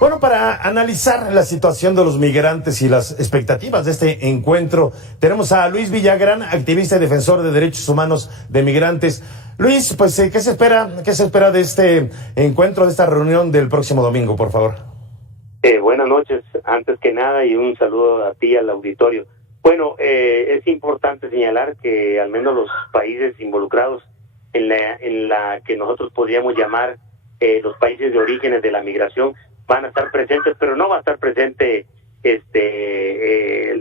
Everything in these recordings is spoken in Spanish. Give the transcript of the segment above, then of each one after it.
Bueno, para analizar la situación de los migrantes y las expectativas de este encuentro, tenemos a Luis Villagrán, activista y defensor de derechos humanos de migrantes. Luis, pues, ¿qué se espera? ¿Qué se espera de este encuentro, de esta reunión del próximo domingo, por favor? Buenas noches, antes que nada, y un saludo a ti, al auditorio. Bueno, es importante señalar que al menos los países involucrados en la que nosotros podríamos llamar los países de orígenes de la migración van a estar presentes, pero no va a estar presente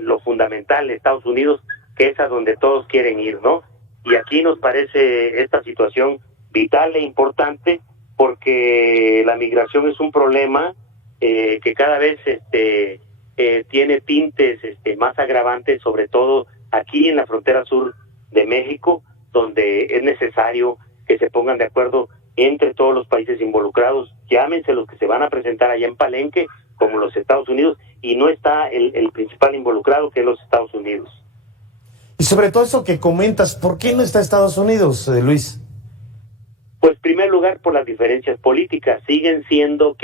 lo fundamental, Estados Unidos, que es a donde todos quieren ir, ¿no? Y aquí nos parece esta situación vital e importante porque la migración es un problema que cada vez tiene tintes más agravantes, sobre todo aquí en la frontera sur de México, donde es necesario que se pongan de acuerdo entre todos los países involucrados, llámense los que se van a presentar allá en Palenque, como los Estados Unidos, y no está el principal involucrado, que es los Estados Unidos. Y sobre todo eso que comentas, ¿por qué no está Estados Unidos, Luis? Pues en primer lugar por las diferencias políticas, siguen siendo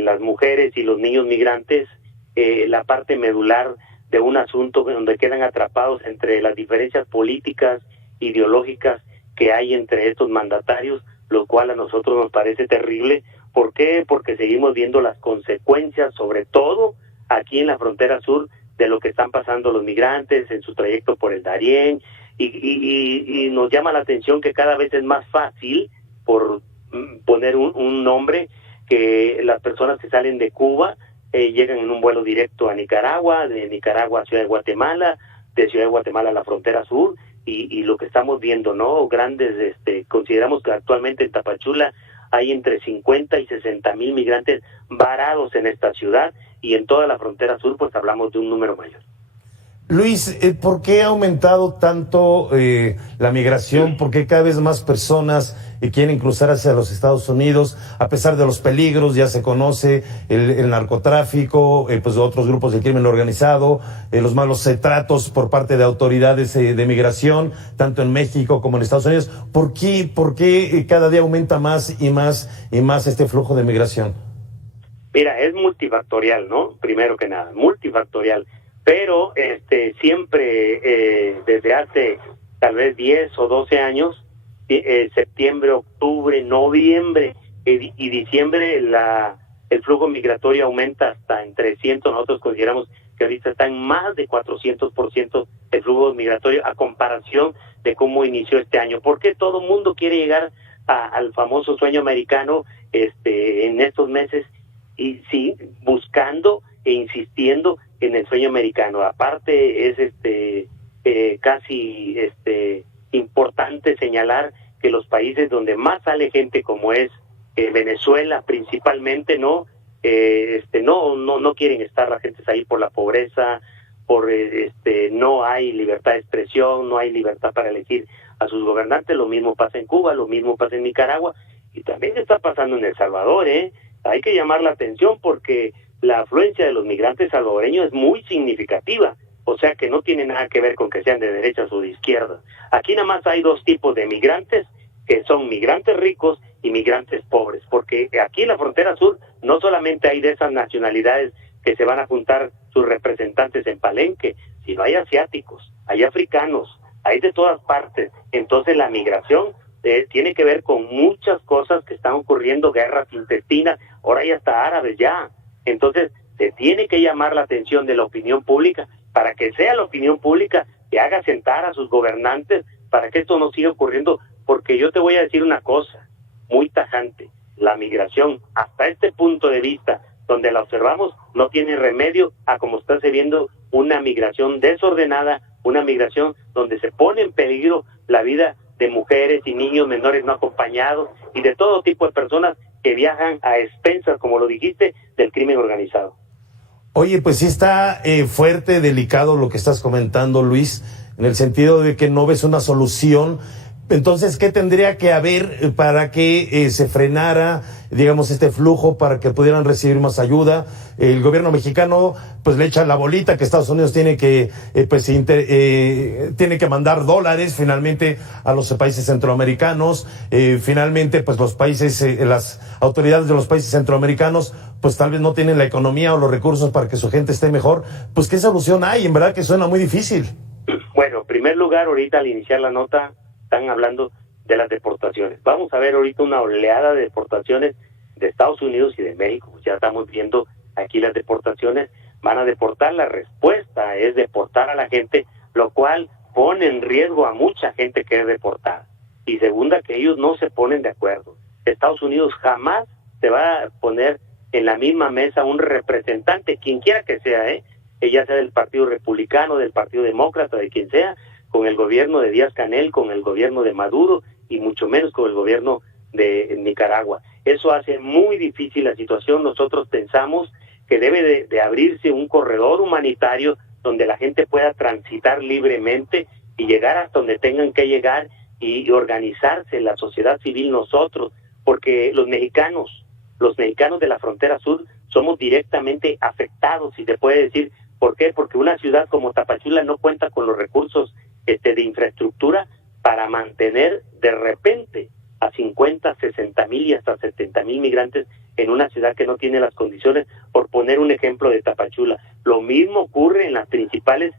las mujeres y los niños migrantes la parte medular de un asunto donde quedan atrapados entre las diferencias políticas, ideológicas que hay entre estos mandatarios, lo cual a nosotros nos parece terrible. ¿Por qué? Porque seguimos viendo las consecuencias, sobre todo aquí en la frontera sur, de lo que están pasando los migrantes en su trayecto por el Darién, y nos llama la atención que cada vez es más fácil, por poner un nombre, que las personas que salen de Cuba llegan en un vuelo directo a Nicaragua, de Nicaragua a Ciudad de Guatemala, de Ciudad de Guatemala a la frontera sur, y lo que estamos viendo, ¿no? Grandes, consideramos que actualmente en Tapachula hay entre 50 y 60 mil migrantes varados en esta ciudad, y en toda la frontera sur pues hablamos de un número mayor. Luis, ¿por qué ha aumentado tanto la migración? ¿Por qué cada vez más personas quieren cruzar hacia los Estados Unidos? A pesar de los peligros, ya se conoce el narcotráfico, pues otros grupos del crimen organizado, los malos tratos por parte de autoridades de migración, tanto en México como en Estados Unidos. ¿Por qué cada día aumenta más y más este flujo de migración? Mira, es multifactorial, ¿no? Primero que nada, multifactorial. Pero siempre desde hace tal vez 10 o 12 años, septiembre, octubre, noviembre y diciembre, el flujo migratorio aumenta hasta en 300, nosotros consideramos que ahorita está en más de 400% el flujo migratorio a comparación de cómo inició este año. Porque todo el mundo quiere llegar al famoso sueño americano en estos meses, y sí, buscando e insistiendo en el sueño americano. Aparte es casi importante señalar que los países donde más sale gente, como es Venezuela principalmente, no quieren estar la gente ahí por la pobreza, no hay libertad de expresión, no hay libertad para elegir a sus gobernantes. Lo mismo pasa en Cuba, lo mismo pasa en Nicaragua, y también está pasando en El Salvador. Hay que llamar la atención porque la afluencia de los migrantes salvadoreños es muy significativa, o sea que no tiene nada que ver con que sean de derechas o de izquierdas. Aquí nada más hay dos tipos de migrantes, que son migrantes ricos y migrantes pobres, porque aquí en la frontera sur no solamente hay de esas nacionalidades que se van a juntar sus representantes en Palenque, sino hay asiáticos, hay africanos, hay de todas partes. Entonces la migración tiene que ver con muchas cosas que están ocurriendo, guerras intestinas, ahora ya está árabes ya. Entonces se tiene que llamar la atención de la opinión pública para que sea la opinión pública que haga sentar a sus gobernantes para que esto no siga ocurriendo, porque yo te voy a decir una cosa muy tajante: la migración hasta este punto de vista, donde la observamos, no tiene remedio a como está viendo una migración desordenada, una migración donde se pone en peligro la vida de mujeres y niños menores no acompañados y de todo tipo de personas que viajan a expensas, como lo dijiste, del crimen organizado. Oye, pues sí está fuerte, delicado lo que estás comentando, Luis, en el sentido de que no ves una solución, Entonces, ¿qué tendría que haber para que se frenara, digamos, este flujo, para que pudieran recibir más ayuda? El gobierno mexicano, pues, le echa la bolita que Estados Unidos tiene que, tiene que mandar dólares finalmente a los países centroamericanos. Finalmente, pues, los países, las autoridades de los países centroamericanos, pues, tal vez no tienen la economía o los recursos para que su gente esté mejor. Pues, ¿qué solución hay? En verdad que suena muy difícil. Bueno, en primer lugar, ahorita al iniciar la nota, están hablando de las deportaciones. Vamos a ver ahorita una oleada de deportaciones de Estados Unidos y de México. Pues ya estamos viendo aquí las deportaciones. Van a deportar, la respuesta es deportar a la gente, lo cual pone en riesgo a mucha gente que es deportada. Y segunda, que ellos no se ponen de acuerdo. Estados Unidos jamás se va a poner en la misma mesa un representante, quien quiera que sea, ya sea del Partido Republicano, del Partido Demócrata, de quien sea, con el gobierno de Díaz-Canel, con el gobierno de Maduro y mucho menos con el gobierno de Nicaragua. Eso hace muy difícil la situación. Nosotros pensamos que debe de abrirse un corredor humanitario donde la gente pueda transitar libremente y llegar hasta donde tengan que llegar y organizarse la sociedad civil nosotros, porque los mexicanos de la frontera sur somos directamente afectados, y se puede decir ¿por qué? Porque una ciudad como Tapachula no cuenta con los recursos de infraestructura para mantener de repente a 50, 60 mil y hasta 70 mil migrantes en una ciudad que no tiene las condiciones, por poner un ejemplo de Tapachula. Lo mismo ocurre en las principales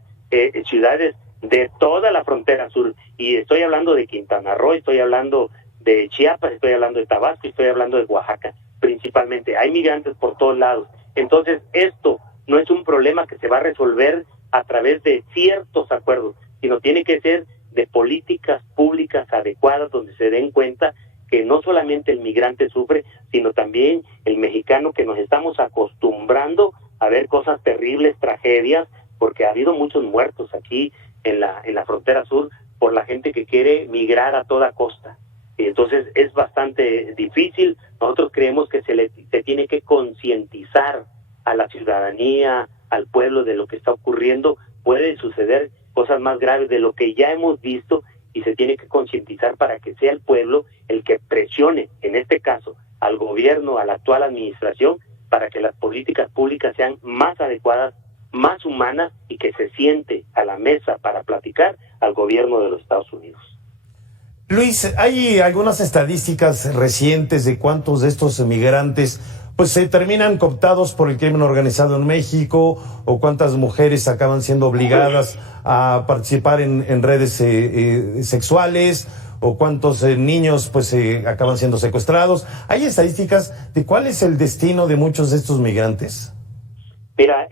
ciudades de toda la frontera sur, y estoy hablando de Quintana Roo, estoy hablando de Chiapas, estoy hablando de Tabasco, estoy hablando de Oaxaca, principalmente. Hay migrantes por todos lados. Entonces, esto no es un problema que se va a resolver a través de ciertos acuerdos, sino tiene que ser de políticas públicas adecuadas, donde se den cuenta que no solamente el migrante sufre, sino también el mexicano, que nos estamos acostumbrando a ver cosas terribles, tragedias, porque ha habido muchos muertos aquí en la frontera sur por la gente que quiere migrar a toda costa. Y entonces es bastante difícil. Nosotros creemos que se tiene que concientizar a la ciudadanía, al pueblo, de lo que está ocurriendo. Puede suceder cosas más graves de lo que ya hemos visto, y se tiene que concientizar para que sea el pueblo el que presione, en este caso, al gobierno, a la actual administración, para que las políticas públicas sean más adecuadas, más humanas, y que se siente a la mesa para platicar al gobierno de los Estados Unidos. Luis, ¿hay algunas estadísticas recientes de cuántos de estos migrantes pues se terminan cooptados por el crimen organizado en México, o cuántas mujeres acaban siendo obligadas a participar en redes sexuales, o cuántos niños pues acaban siendo secuestrados? ¿Hay estadísticas de cuál es el destino de muchos de estos migrantes? Mira,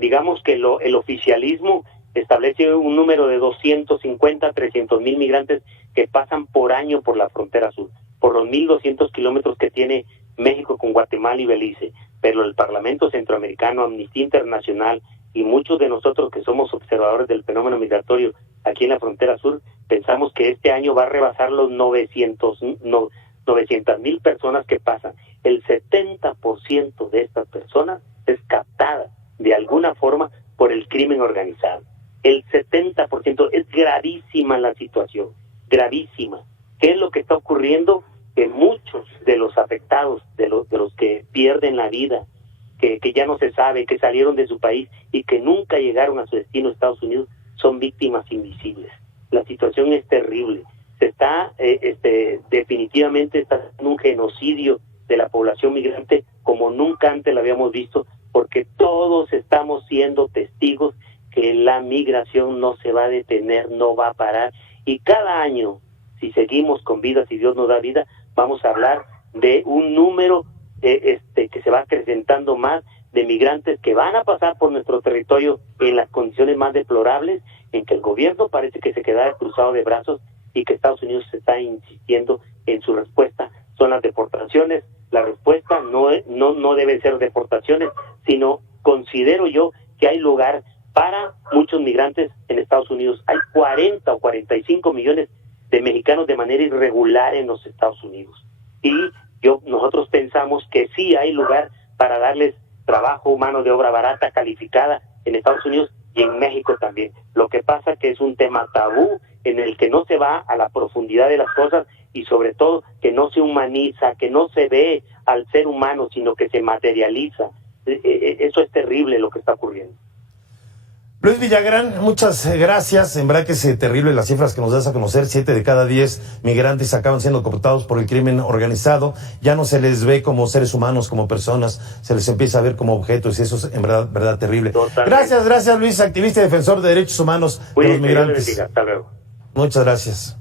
digamos que el oficialismo establece un número de 250, 300 mil migrantes que pasan por año por la frontera sur, por los 1.200 kilómetros que tiene México con Guatemala y Belice. Pero el Parlamento Centroamericano, Amnistía Internacional y muchos de nosotros que somos observadores del fenómeno migratorio aquí en la frontera sur, pensamos que este año va a rebasar los 900,000 personas que pasan. El 70% de estas personas es captada de alguna forma por el crimen organizado. El 70%. Es gravísima la situación, gravísima. ¿Qué es lo que está ocurriendo? Que muchos de los afectados, de los que pierden la vida, que ya no se sabe, que salieron de su país y que nunca llegaron a su destino, Estados Unidos, son víctimas invisibles. La situación es terrible. Se está, definitivamente está haciendo un genocidio de la población migrante como nunca antes la habíamos visto, porque todos estamos siendo testigos que la migración no se va a detener, no va a parar, y cada año, si seguimos con vida, si Dios nos da vida, vamos a hablar de un número que se va acrecentando más de migrantes que van a pasar por nuestro territorio en las condiciones más deplorables, en que el gobierno parece que se queda cruzado de brazos y que Estados Unidos está insistiendo en su respuesta. Son las deportaciones. La respuesta no debe ser deportaciones, sino considero yo que hay lugar para muchos migrantes en Estados Unidos. Hay 40 o 45 millones de mexicanos de manera irregular en los Estados Unidos. Y nosotros pensamos que sí hay lugar para darles trabajo, mano de obra barata, calificada en Estados Unidos, y en México también. Lo que pasa que es un tema tabú en el que no se va a la profundidad de las cosas y sobre todo que no se humaniza, que no se ve al ser humano, sino que se materializa. Eso es terrible lo que está ocurriendo. Luis Villagrán, muchas gracias. En verdad que es terrible las cifras que nos das a conocer. 7 de cada 10 migrantes acaban siendo cooptados por el crimen organizado. Ya no se les ve como seres humanos, como personas, se les empieza a ver como objetos y eso es en verdad terrible. Totalmente. Gracias Luis, activista y defensor de derechos humanos de los migrantes. Hasta luego. Muchas gracias.